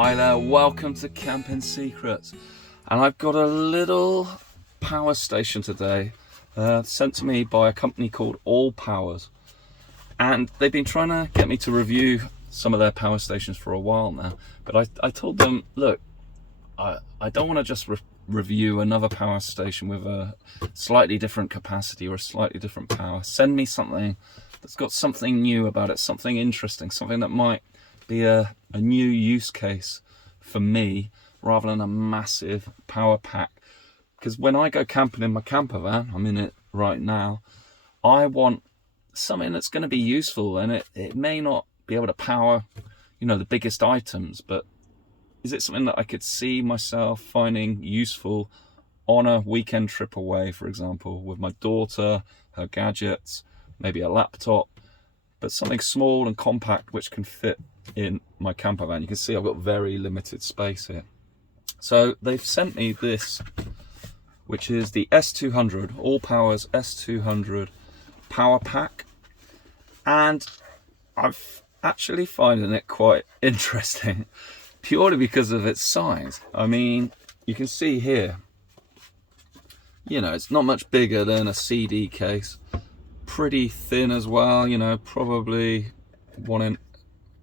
Hi there, welcome to Camping Secrets. And I've got a little power station today sent to me by a company called AllPowers. And they've been trying to get me to review some of their power stations for a while now. But I told them, look, I don't want to just review another power station with a slightly different capacity or a slightly different power. Send me something that's got something new about it, something interesting, something that might be a new use case for me rather than a massive power pack. Because when I go camping in my camper van, I'm in it right now, I want something that's going to be useful, and it may not be able to power, the biggest items, but is it something that I could see myself finding useful on a weekend trip away, for example, with my daughter, her gadgets, maybe a laptop, but something small and compact which can fit in my camper van. You can see I've got very limited space here. So they've sent me this, which is the S200, AllPowers S200 power pack, and I've actually finding it quite interesting purely because of its size. I mean, you can see here, it's not much bigger than a CD case, pretty thin as well, probably 1.5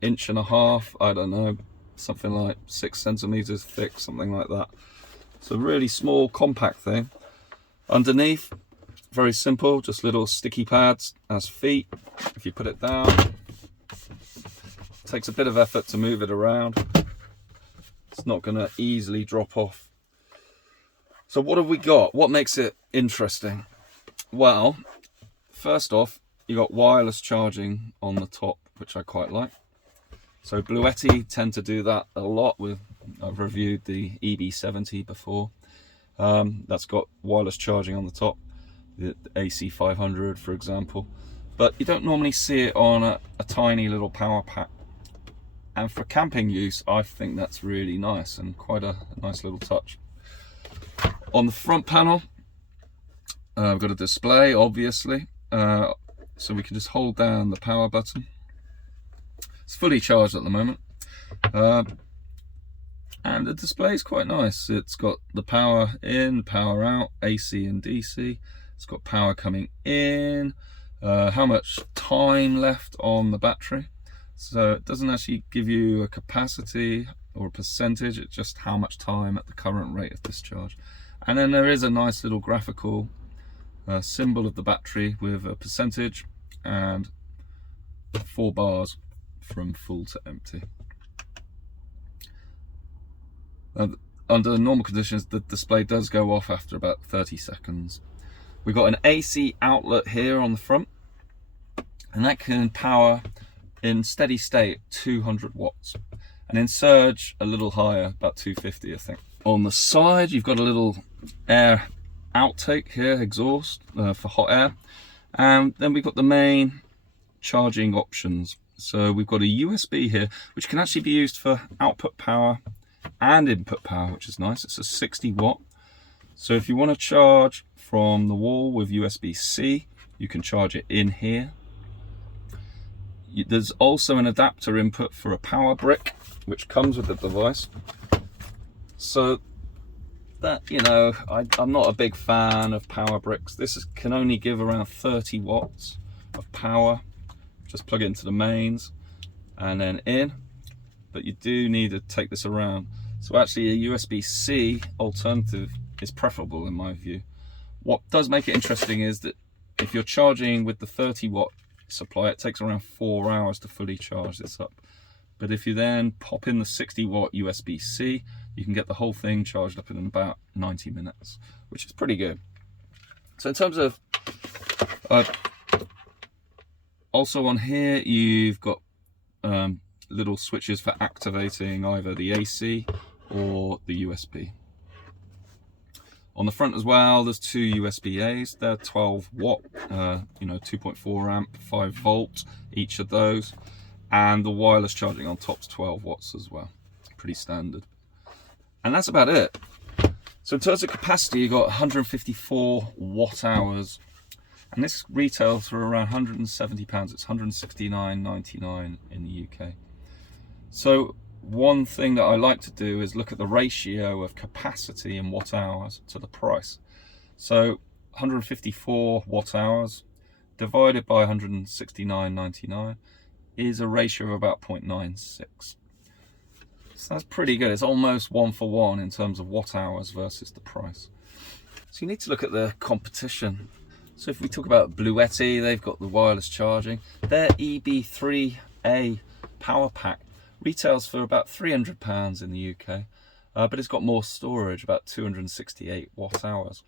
inches, I don't know, something like 6 centimeters thick, something like that. It's a really small, compact thing. Underneath, very simple, just little sticky pads as feet. If you put it down, it takes a bit of effort to move it around. It's not going to easily drop off. So what have we got? What makes it interesting? Well, first off, you got wireless charging on the top, which I quite like. So Bluetti tend to do that a lot with, I've reviewed the EB3a before. That's got wireless charging on the top, the AC500 for example. But you don't normally see it on a tiny little power pack. And for camping use, I think that's really nice and quite a nice little touch. On the front panel, I've got a display, obviously. So we can just hold down the power button. It's fully charged at the moment, and the display is quite nice. It's got the power in, power out, AC and DC. It's got power coming in, how much time left on the battery. So it doesn't actually give you a capacity or a percentage, it's just how much time at the current rate of discharge. And then there is a nice little graphical symbol of the battery with a percentage and 4 bars from full to empty. Under normal conditions, the display does go off after about 30 seconds. We've got an AC outlet here on the front, and that can power in steady state 200 watts, and in surge a little higher, about 250 I think. On the side you've got a little air outtake here, exhaust for hot air, and then we've got the main charging options. So we've got a USB here, which can actually be used for output power and input power, which is nice. It's a 60 watt. So if you want to charge from the wall with USB-C, you can charge it in here. There's also an adapter input for a power brick, which comes with the device. So that, I'm not a big fan of power bricks. This can only give around 30 watts of power. Just plug it into the mains and then in, but you do need to take this around. So actually a USB-C alternative is preferable in my view. What does make it interesting is that if you're charging with the 30 watt supply, it takes around 4 hours to fully charge this up. But if you then pop in the 60 watt USB-C, you can get the whole thing charged up in about 90 minutes, which is pretty good. So in terms of also on here, you've got little switches for activating either the AC or the USB. On the front as well, there's 2 USB-As. They're 12 watt, 2.4 amp, 5 volt, each of those. And the wireless charging on top's 12 watts as well. Pretty standard. And that's about it. So in terms of capacity, you've got 154 watt hours. And this retails for around £170. It's £169.99 in the UK. So one thing that I like to do is look at the ratio of capacity in watt hours to the price. So 154 watt hours divided by 169.99 is a ratio of about 0.96. So that's pretty good. It's almost 1-for-1 in terms of watt hours versus the price. So you need to look at the competition. So if we talk about Bluetti, they've got the wireless charging. Their EB3a power pack retails for about £300 in the UK, but it's got more storage, about 268 watt hours.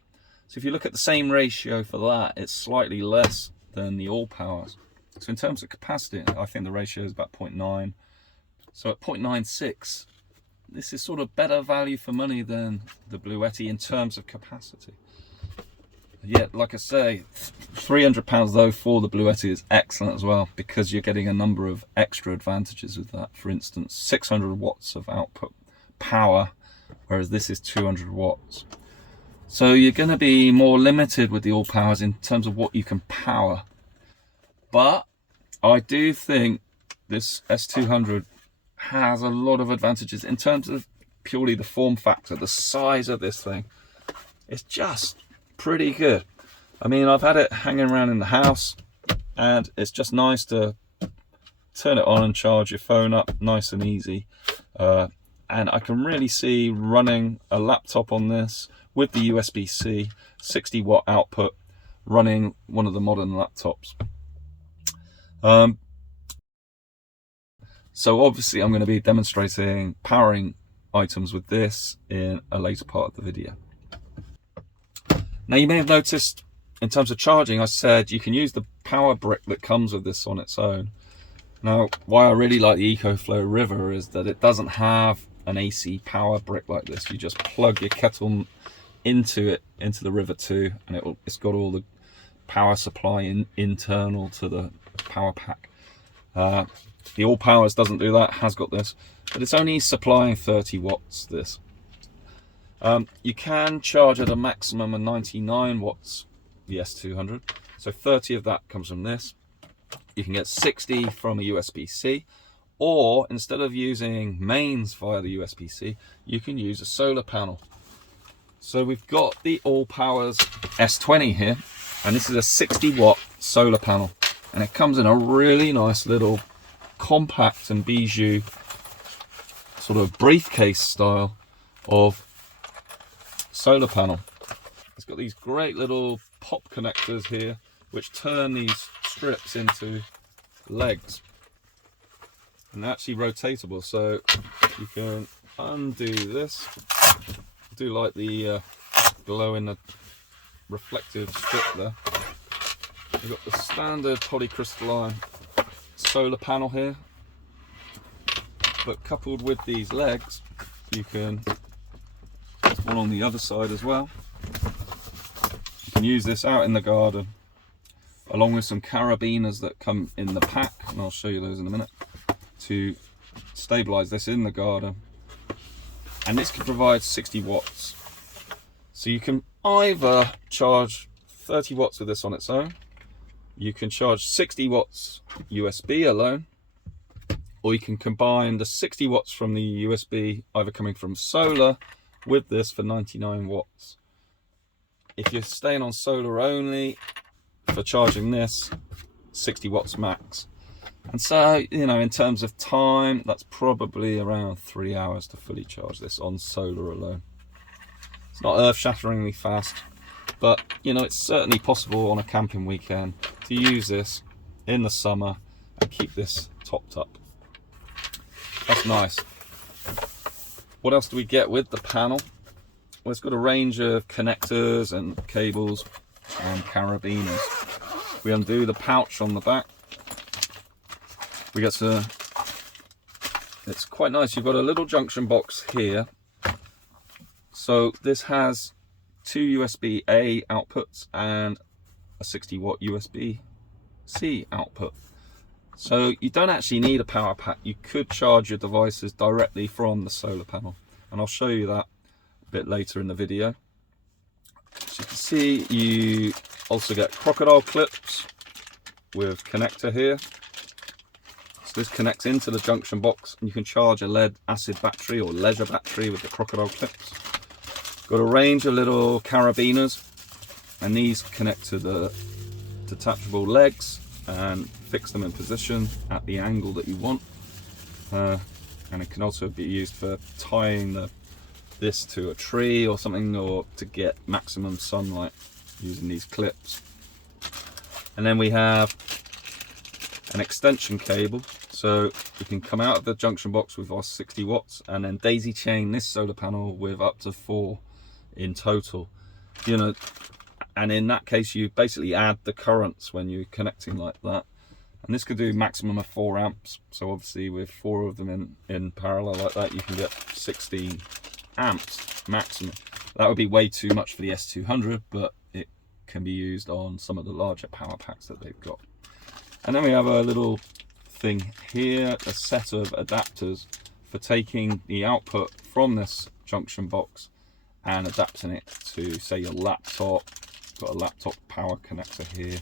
So if you look at the same ratio for that, it's slightly less than the AllPowers. So in terms of capacity, I think the ratio is about 0.9. So at 0.96, this is sort of better value for money than the Bluetti in terms of capacity. Yet, like I say, £300 though for the Bluetti is excellent as well, because you're getting a number of extra advantages with that. For instance, 600 watts of output power, whereas this is 200 watts. So you're going to be more limited with the AllPowers in terms of what you can power. But I do think this S200 has a lot of advantages in terms of purely the form factor, the size of this thing. It's just pretty good. I mean, I've had it hanging around in the house, and it's just nice to turn it on and charge your phone up nice and easy. And I can really see running a laptop on this with the USB-C 60 watt output, running one of the modern laptops. So obviously I'm going to be demonstrating powering items with this in a later part of the video. Now you may have noticed in terms of charging, I said you can use the power brick that comes with this on its own. Now why I really like the EcoFlow River is that it doesn't have an AC power brick like this. You just plug your kettle into it, into the River 2, and it's got all the power supply internal to the power pack. The AllPowers doesn't do that, has got this, but it's only supplying 30 watts this. You can charge at a maximum of 99 watts, the S200, so 30 of that comes from this. You can get 60 from a USB-C, or instead of using mains via the USB-C, you can use a solar panel. So we've got the AllPowers S20 here, and this is a 60 watt solar panel, and it comes in a really nice little compact and bijou sort of briefcase style of solar panel. It's got these great little pop connectors here which turn these strips into legs, and they're actually rotatable, so you can undo this. I do like the glow in the reflective strip there. We've got the standard polycrystalline solar panel here, but coupled with these legs, you can, there's one on the other side as well. You can use this out in the garden, along with some carabiners that come in the pack, and I'll show you those in a minute, to stabilize this in the garden. And this can provide 60 watts. So you can either charge 30 watts with this on its own, you can charge 60 watts USB alone, or you can combine the 60 watts from the USB either coming from solar with this for 99 watts. If you're staying on solar only for charging this, 60 watts max. And so, you know, in terms of time, that's probably around 3 hours to fully charge this on solar alone. It's not earth-shatteringly fast, but you know, it's certainly possible on a camping weekend to use this in the summer and keep this topped up. That's nice. What else do we get with the panel? Well, it's got a range of connectors and cables and carabiners. We undo the pouch on the back. We get to, it's quite nice. You've got a little junction box here. So this has two USB-A outputs and a 60 watt USB-C output. So you don't actually need a power pack. You could charge your devices directly from the solar panel, and I'll show you that a bit later in the video. As you can see, you also get crocodile clips with connector here. this connects into the junction box, and you can charge a lead acid battery or leisure battery with the crocodile clips. Got a range of little carabiners, and these connect to the detachable legs and fix them in position at the angle that you want. And it can also be used for tying this to a tree or something, or to get maximum sunlight using these clips. And then we have an extension cable, so we can come out of the junction box with our 60 watts and then daisy chain this solar panel with up to 4 in total, you know. And in that case, you basically add the currents when you're connecting like that. And this could do maximum of 4 amps. So obviously with 4 of them in parallel like that, you can get 16 amps maximum. That would be way too much for the S200, but it can be used on some of the larger power packs that they've got. And then we have a little thing here, a set of adapters for taking the output from this junction box and adapting it to, say, your laptop. Got a laptop power connector here,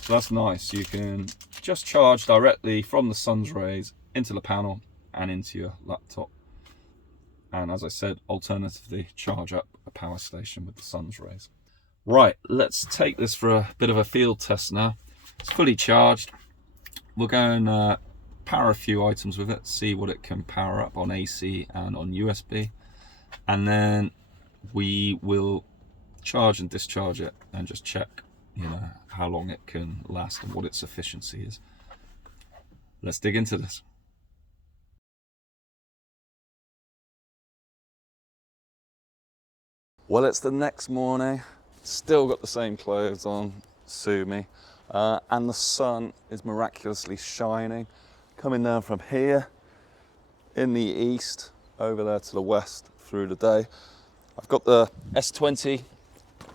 so that's nice. You can just charge directly from the sun's rays into the panel and into your laptop, and as I said, alternatively charge up a power station with the sun's rays. Right, let's take this for a bit of a field test now. It's fully charged. We'll go and power a few items with it, see what it can power up on AC and on USB, and then we will charge and discharge it and just check, you know, how long it can last and what its efficiency is. Let's dig into this. Well, it's the next morning, still got the same clothes on, sue me, and the sun is miraculously shining, coming down from here in the east over there to the west through the day. I've got the S20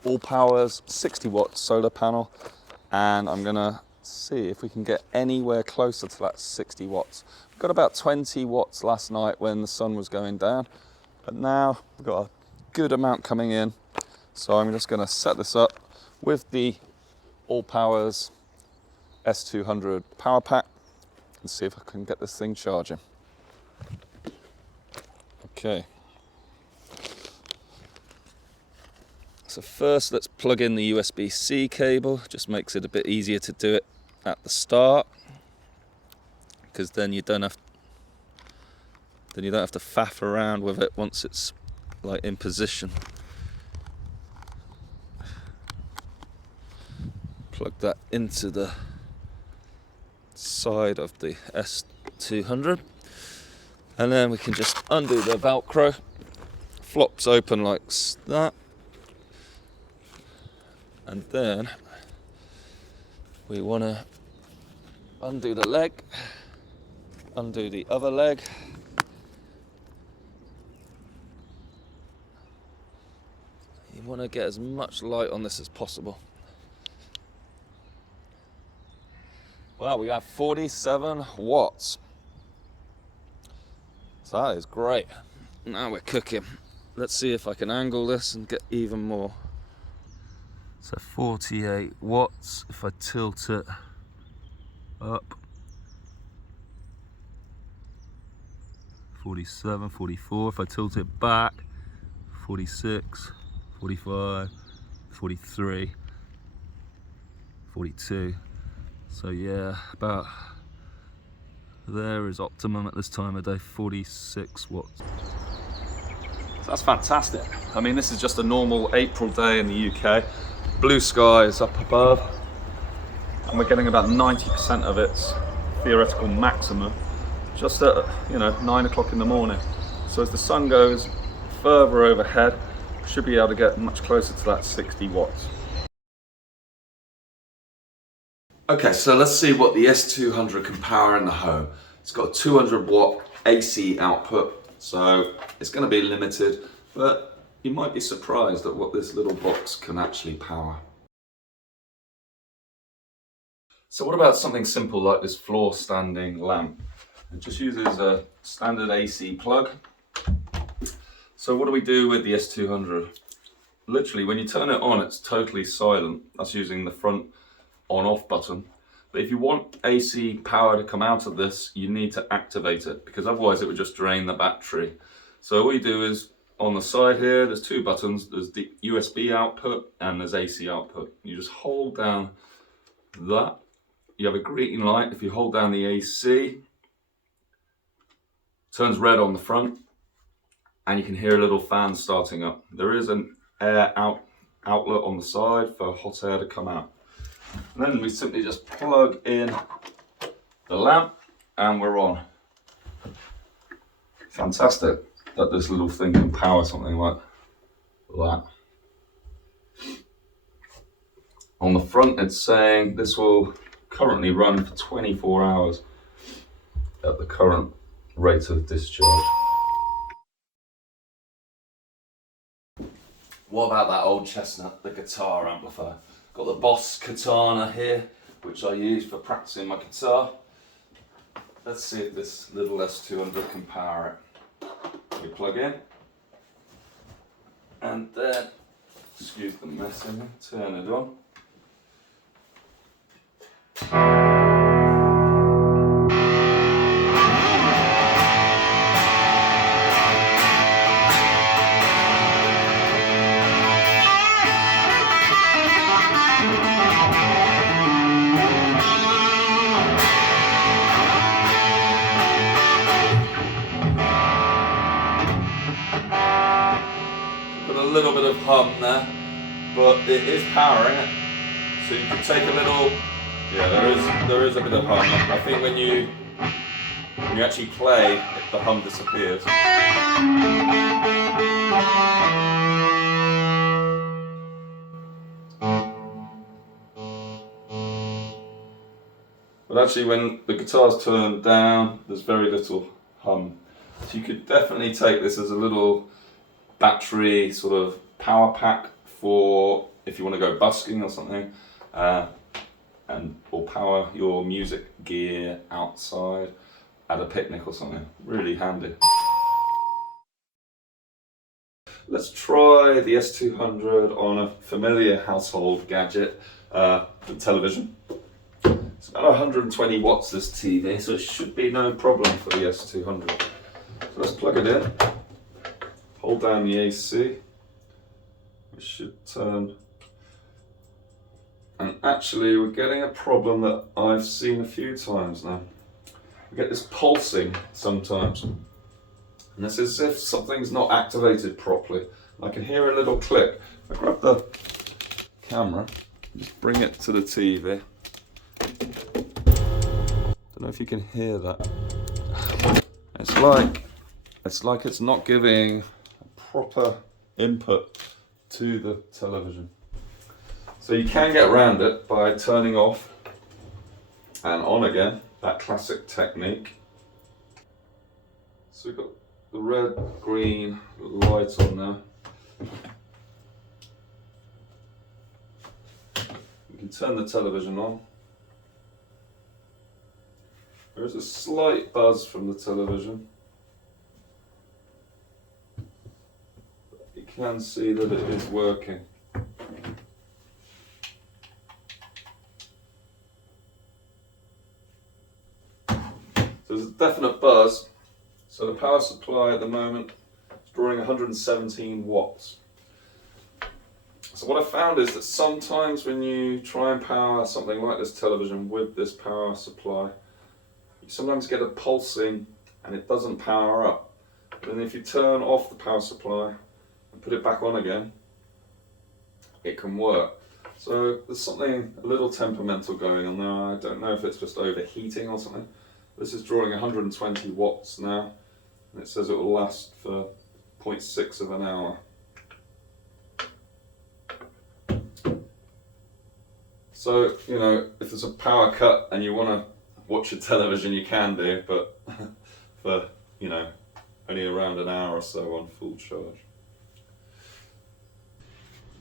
AllPowers 60 watt solar panel, and I'm gonna see if we can get anywhere closer to that 60 watts. We got about 20 watts last night when the sun was going down, but now we've got a good amount coming in. So I'm just gonna set this up with the AllPowers S200 power pack and see if I can get this thing charging. Okay. So first, let's plug in the USB-C cable. Just makes it a bit easier to do it at the start, because then you don't have to faff around with it once it's like in position. Plug that into the side of the S200, and then we can just undo the Velcro. Flops open like that. And then we want to undo the leg, undo the other leg, you want to get as much light on this as possible. Well, we have 47 watts. So that is great. Now we're cooking. Let's see if I can angle this and get even more. So 48 watts, if I tilt it up, 47, 44, if I tilt it back, 46, 45, 43, 42. So yeah, about there is optimum at this time of day, 46 watts. So that's fantastic. I mean, this is just a normal April day in the UK. Blue sky is up above, and we're getting about 90% of its theoretical maximum just at, you know, 9 o'clock in the morning. So as the sun goes further overhead, we should be able to get much closer to that 60 watts. Okay, so let's see what the S200 can power in the home. It's got a 200 watt AC output, so it's going to be limited, but you might be surprised at what this little box can actually power. So what about something simple like this floor standing lamp? It just uses a standard AC plug. So what do we do with the S200? Literally, when you turn it on, it's totally silent. That's using the front on-off button. But if you want AC power to come out of this, you need to activate it, because otherwise it would just drain the battery. So all you do is, on the side here, there's two buttons. There's the USB output and there's AC output. You just hold down that. You have a green light. If you hold down the AC, turns red on the front, and you can hear a little fan starting up. There is an air outlet on the side for hot air to come out. And then we simply just plug in the lamp and we're on. Fantastic that this little thing can power something like that. On the front it's saying this will currently run for 24 hours at the current rate of discharge. What about that old chestnut, the guitar amplifier? Got the Boss Katana here, which I use for practicing my guitar. Let's see if this little S200 can power it. You plug in, and then, excuse the mess in here, turn it on. A little bit of hum there, but it is powering it. So you can take a little, yeah, there is a bit of hum. I think when you actually play, the hum disappears. But actually when the guitar's turned down, there's very little hum. So you could definitely take this as a little battery sort of power pack for if you want to go busking or something, or power your music gear outside at a picnic or something. Really handy. Let's try the S200 on a familiar household gadget, the television. It's about 120 watts this TV, so it should be no problem for the S200. So let's plug it in. Hold down the AC, we should turn, and actually we're getting a problem that I've seen a few times now. We get this pulsing sometimes, and it's as if something's not activated properly. I can hear a little click. I grab the camera, just bring it to the TV. Don't know if you can hear that. It's like it's not giving proper input to the television. So you can get around it by turning off and on again, that classic technique. So we've got the red, green light on now. You can turn the television on. There's a slight buzz from the television. You can see that it is working. So there's a definite buzz. So the power supply at the moment is drawing 117 watts. So what I found is that sometimes when you try and power something like this television with this power supply, you sometimes get a pulsing and it doesn't power up. But then if you turn off the power supply and put it back on again, it can work. So there's something a little temperamental going on there. I don't know if it's just overheating or something. This is drawing 120 watts now, and it says it will last for 0.6 of an hour. So, you know, if there's a power cut and you want to watch your television, you can do, but for, you know, only around an hour or so on full charge.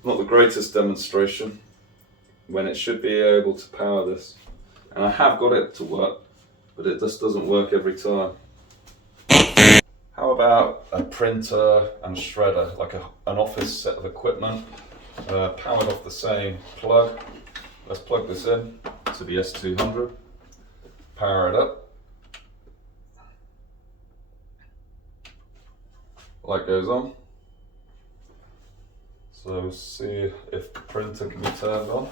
Not the greatest demonstration when it should be able to power this. And I have got it to work, but it just doesn't work every time. How about a printer and shredder, like an office set of equipment, powered off the same plug? Let's plug this in. to the S200, power it up. Light goes on. So we'll see if the printer can be turned on.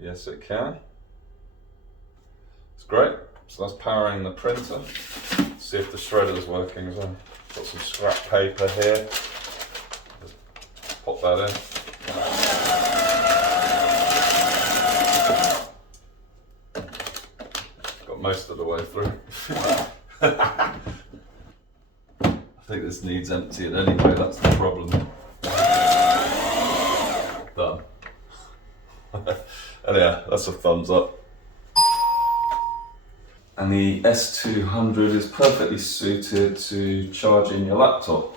Yes, it can. It's great. So that's powering the printer. Let's see if the shredder is working as well. Got some scrap paper here. Just pop that in. Got most of the way through. I think this needs emptying anyway, that's the problem. Done. And yeah, that's a thumbs up. And the S200 is perfectly suited to charging your laptop.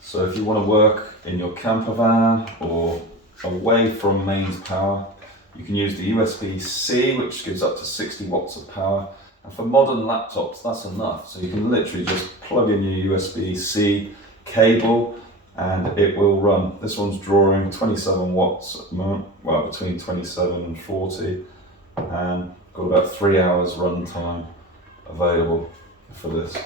So if you want to work in your camper van or away from mains power, you can use the USB-C, which gives up to 60 watts of power. And for modern laptops, that's enough. So you can literally just plug in your USB-C cable and it will run. This one's drawing 27 watts at the moment, well, between 27 and 40, and got about 3 hours run time available for this.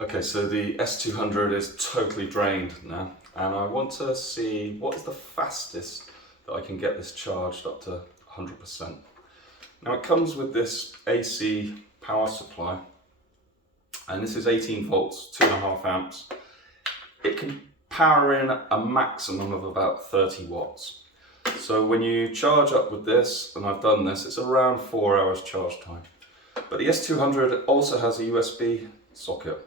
Okay, so the S200 is totally drained now, and I want to see what is the fastest that I can get this charged up to 100%. Now it comes with this AC power supply, and this is 18 volts, 2.5 amps. It can power in a maximum of about 30 watts. So when you charge up with this, and I've done this, it's around 4 hours charge time. But the S200 also has a USB socket,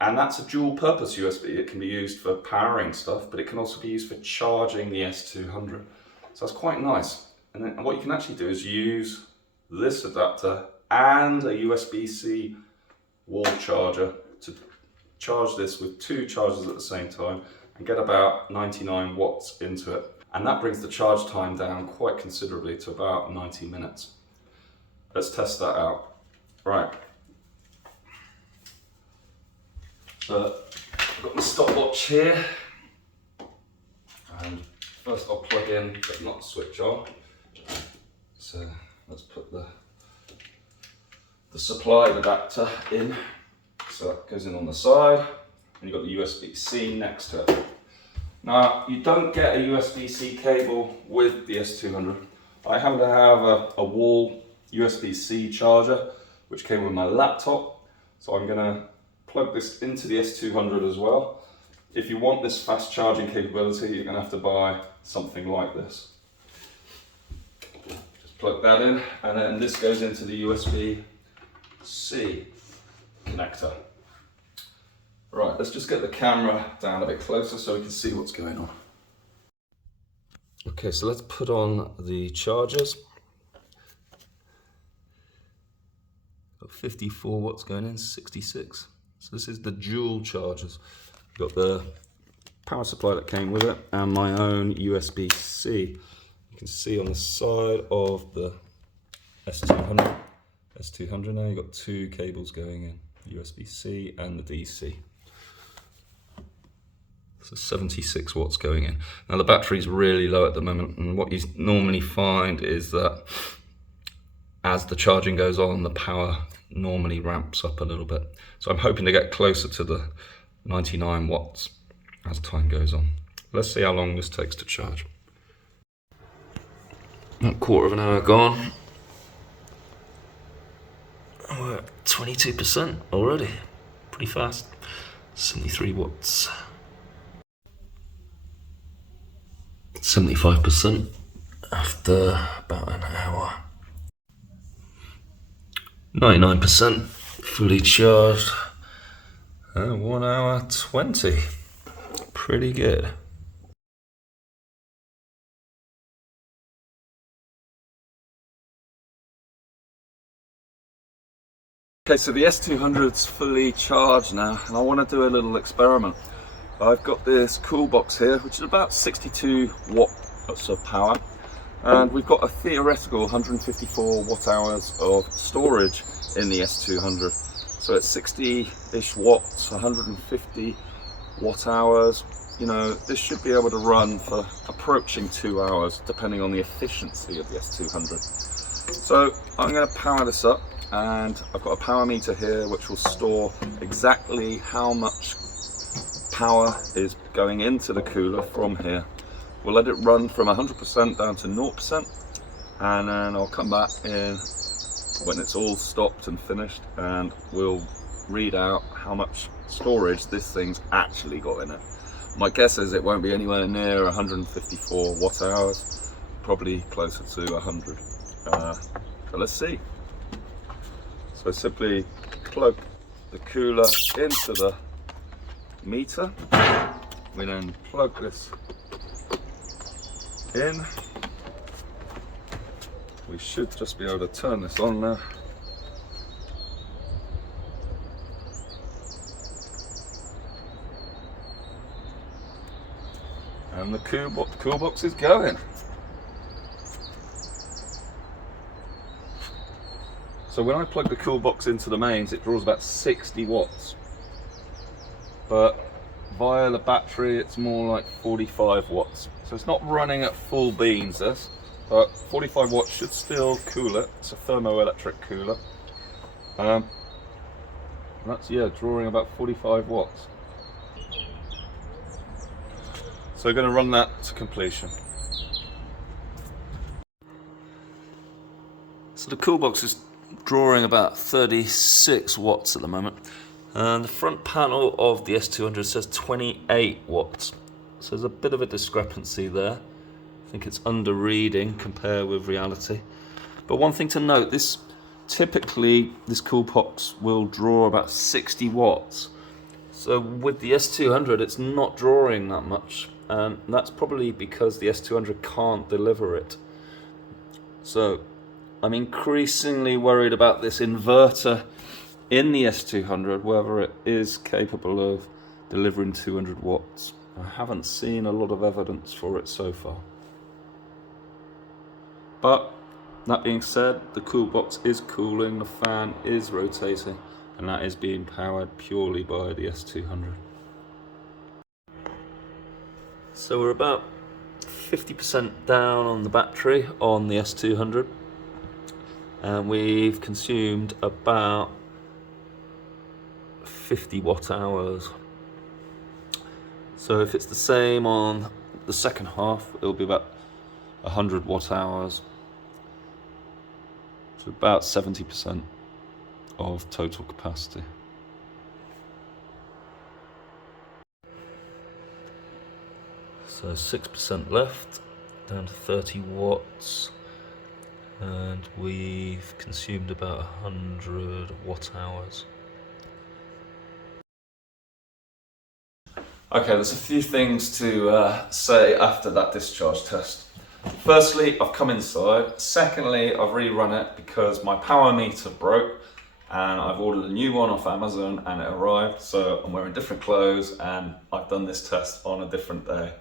and that's a dual purpose USB. It can be used for powering stuff, but it can also be used for charging the S200. So that's quite nice. And then what you can actually do is use this adapter and a USB-C wall charger to charge this with 2 chargers at the same time and get about 99 watts into it. And that brings the charge time down quite considerably to about 90 minutes. Let's test that out. Right. So I've got my stopwatch here. And first I'll plug in, but not switch on. So let's put the supply adapter in. So that goes in on the side, and you've got the USB-C next to it. Now, you don't get a USB-C cable with the S200. I happen to have a wall USB-C charger, which came with my laptop. So I'm gonna plug this into the S200 as well. If you want this fast charging capability, you're gonna have to buy something like this. Just plug that in, and then this goes into the USB-C connector. Right, let's just get the camera down a bit closer so we can see what's going on. Okay, so let's put on the chargers. Got 54 watts going in, 66. So this is the dual chargers. Got the power supply that came with it and my own USB-C. You can see on the side of the S200 now, you've got 2 cables going in, USB-C and the DC. So 76 watts going in. Now the battery's really low at the moment, and what you normally find is that as the charging goes on, the power normally ramps up a little bit. So I'm hoping to get closer to the 99 watts as time goes on. Let's see how long this takes to charge. About 1/4 of an hour gone. We're at 22% already. Pretty fast. 73 watts. 75% after about an hour. 99% fully charged. 1 hour 20. Pretty good. Okay, so the S200's fully charged now, and I want to do a little experiment. I've got this cool box here, which is about 62 watts of power, and we've got a theoretical 154 watt hours of storage in the S200. So it's 60-ish watts, 150 watt hours. You know, this should be able to run for approaching 2 hours, depending on the efficiency of the S200. So I'm going to power this up, and I've got a power meter here which will store exactly how much power is going into the cooler from here. We'll let it run from 100% down to 0%, and then I'll come back in when it's all stopped and finished, and we'll read out how much storage this thing's actually got in it. My guess is it won't be anywhere near 154 watt hours, probably closer to 100. But let's see. So simply plug the cooler into the meter. We then plug this in. We should just be able to turn this on now. And the cool box is going. So when I plug the cool box into the mains, it draws about 60 watts. But via the battery, it's more like 45 watts. So it's not running at full beans, this, but 45 watts should still cool it. It's a thermoelectric cooler. And that's, yeah, drawing about 45 watts. So I'm going to run that to completion. So the cool box is drawing about 36 watts at the moment. And the front panel of the S200 says 28 watts. So there's a bit of a discrepancy there. I think it's under reading compared with reality. But one thing to note, typically this cool box will draw about 60 watts. So with the S200 it's not drawing that much. And that's probably because the S200 can't deliver it. So I'm increasingly worried about this inverter in the S200, whether it is capable of delivering 200 watts. I haven't seen a lot of evidence for it so far. But that being said, the cool box is cooling, the fan is rotating, and that is being powered purely by the S200. So we're about 50% down on the battery on the S200, and we've consumed about 50 watt hours. So if it's the same on the second half, it'll be about 100 watt hours. So about 70% of total capacity. So 6% left, down to 30 watts, and we've consumed about 100 watt hours. Okay, there's a few things to say after that discharge test. Firstly, I've come inside. Secondly, I've rerun it because my power meter broke, and I've ordered a new one off Amazon and it arrived. So I'm wearing different clothes and I've done this test on a different day.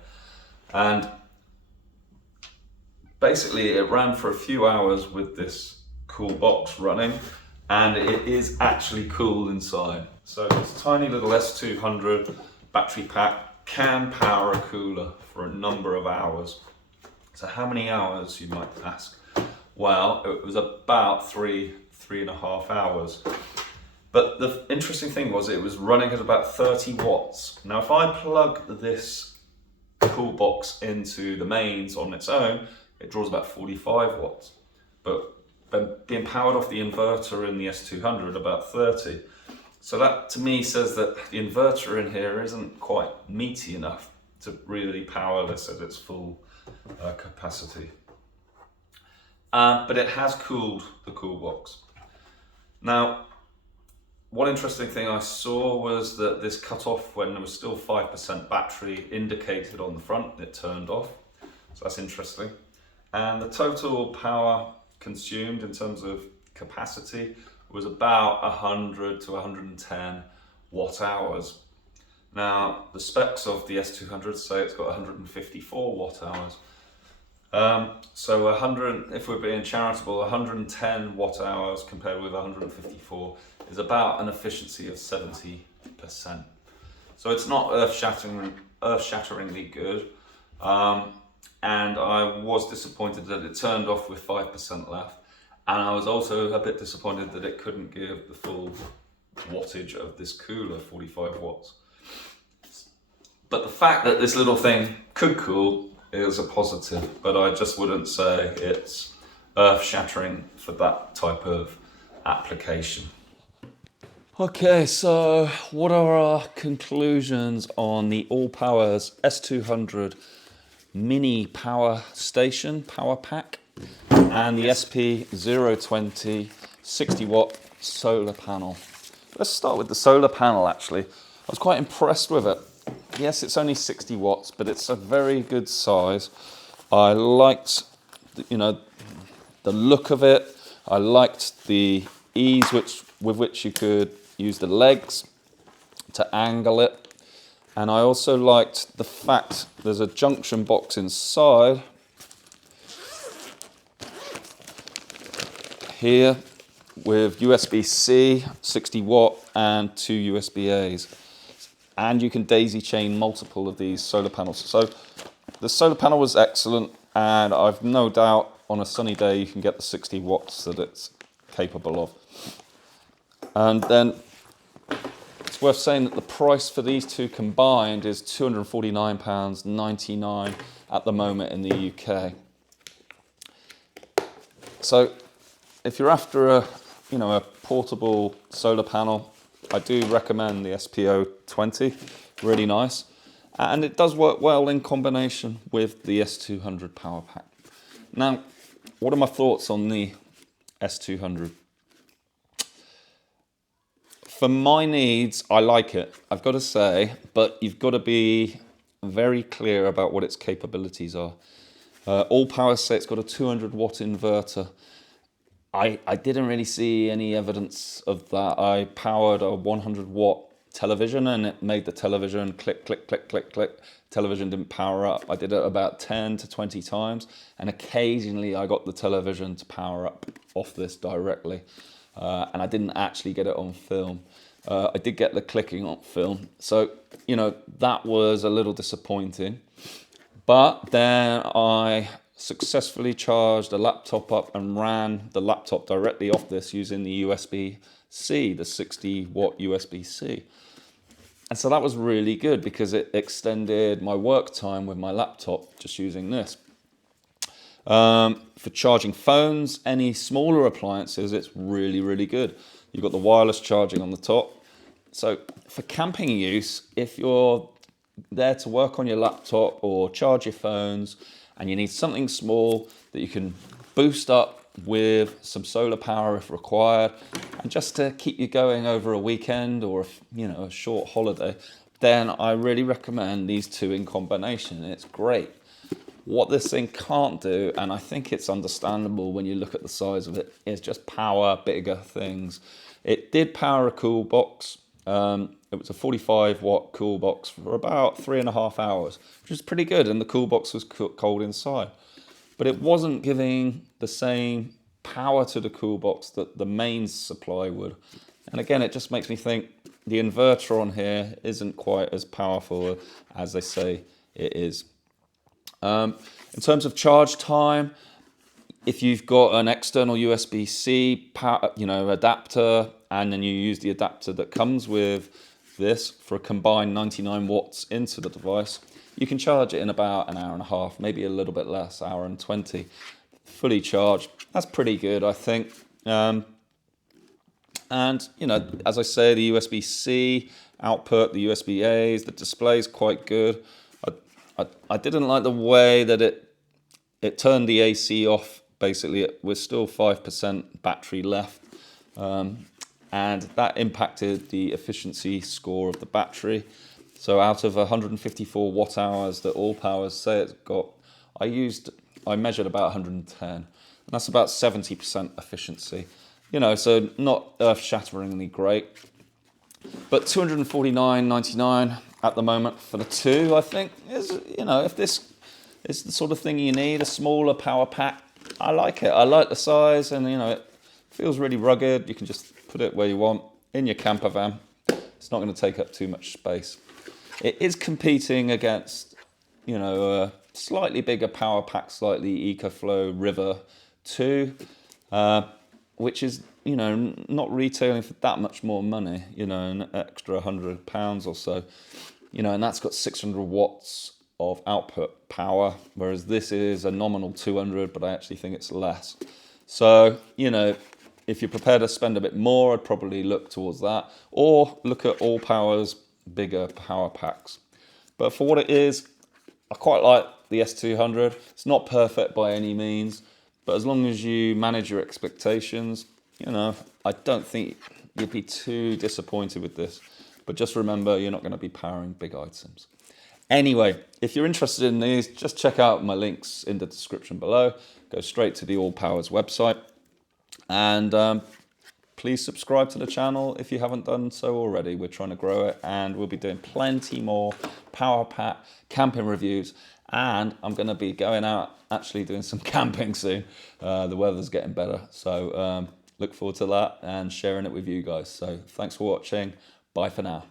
And basically it ran for a few hours with this cool box running, and it is actually cool inside. So this tiny little S200 battery pack can power a cooler for a number of hours. So how many hours, you might ask? Well, it was about three and a half hours. But the interesting thing was it was running at about 30 watts. Now if I plug this cool box into the mains on its own, it draws about 45 watts. But being powered off the inverter in the S200, about 30. So that to me says that the inverter in here isn't quite meaty enough to really power this at its full capacity. But it has cooled the cool box. Now, one interesting thing I saw was that this cut off when there was still 5% battery indicated on the front, it turned off. So that's interesting. And the total power consumed in terms of capacity was about 100 to 110 watt hours. Now, the specs of the S200 say it's got 154 watt hours. So 100, if we're being charitable, 110 watt hours compared with 154 is about an efficiency of 70%. So it's not earth-shatteringly good. And I was disappointed that it turned off with 5% left. And I was also a bit disappointed that it couldn't give the full wattage of this cooler, 45 watts. But the fact that this little thing could cool is a positive, but I just wouldn't say it's earth-shattering for that type of application. Okay, so what are our conclusions on the AllPowers S200 mini power station, power pack, and the SP020 60 watt solar panel? Let's start with the solar panel actually. I was quite impressed with it. Yes, it's only 60 watts, but it's a very good size. I liked, the look of it. I liked the ease with which you could use the legs to angle it. And I also liked the fact there's a junction box inside here with USB-C, 60 watt, and 2 USB-As. And you can daisy chain multiple of these solar panels. So the solar panel was excellent, and I've no doubt on a sunny day you can get the 60 watts that it's capable of. And then it's worth saying that the price for these two combined is £249.99 at the moment in the UK. So if you're after a portable solar panel, I do recommend the SP020, really nice. And it does work well in combination with the S200 power pack. Now, what are my thoughts on the S200? For my needs, I like it, I've got to say, but you've got to be very clear about what its capabilities are. AllPowers say it's got a 200 watt inverter. I didn't really see any evidence of that. I powered a 100 watt television and it made the television click, click, click, click, click. Television didn't power up. I did it about 10 to 20 times, and occasionally I got the television to power up off this directly. And I didn't actually get it on film. I did get the clicking on film. So, that was a little disappointing. But then I successfully charged a laptop up and ran the laptop directly off this using the USB-C, the 60 watt USB-C. And so that was really good because it extended my work time with my laptop just using this. For charging phones, any smaller appliances, it's really, really good. You've got the wireless charging on the top. So for camping use, if you're there to work on your laptop or charge your phones and you need something small that you can boost up with some solar power if required, and just to keep you going over a weekend or a short holiday, then I really recommend these two in combination. It's great. What this thing can't do, and I think it's understandable when you look at the size of it, is just power bigger things. It did power a cool box. It was a 45 watt cool box for about 3.5 hours, which is pretty good, and the cool box was cold inside. But it wasn't giving the same power to the cool box that the mains supply would. And again, it just makes me think the inverter on here isn't quite as powerful as they say it is. In terms of charge time, if you've got an external USB-C adapter, and then you use the adapter that comes with this for a combined 99 watts into the device, you can charge it in about an hour and a half, maybe a little bit less, hour and 20, fully charged. That's pretty good, I think. And as I say, the USB-C output, the USB-As, the display's quite good. I didn't like the way that it turned the AC off. Basically, we're still 5% battery left. And that impacted the efficiency score of the battery. So out of 154 watt hours that AllPowers say it's got, I measured about 110. And that's about 70% efficiency. So not earth-shatteringly great. But $249.99 at the moment for the two, I think, is, if this is the sort of thing you need, a smaller power pack, I like it. I like the size, and, it feels really rugged. You can just put it where you want in your camper van. It's not going to take up too much space. It is competing against, you know, a slightly bigger power pack, slightly EcoFlow River 2, which is, you know, not retailing for that much more money, you know, an extra £100 or so, you know, and that's got 600 watts of output power, whereas this is a nominal 200, but I actually think it's less. So, you know, if you're prepared to spend a bit more, I'd probably look towards that, or look at AllPowers bigger power packs. But for what it is, I quite like the S200. It's not perfect by any means, but as long as you manage your expectations, you know, I don't think you'd be too disappointed with this. But just remember, you're not going to be powering big items. Anyway, if you're interested in these, just check out my links in the description below. Go straight to the AllPowers website. And please subscribe to the channel if you haven't done so already. We're trying to grow it, and we'll be doing plenty more power pack camping reviews. And I'm going to be going out actually doing some camping soon. The weather's getting better. So look forward to that and sharing it with you guys. So thanks for watching. Bye for now.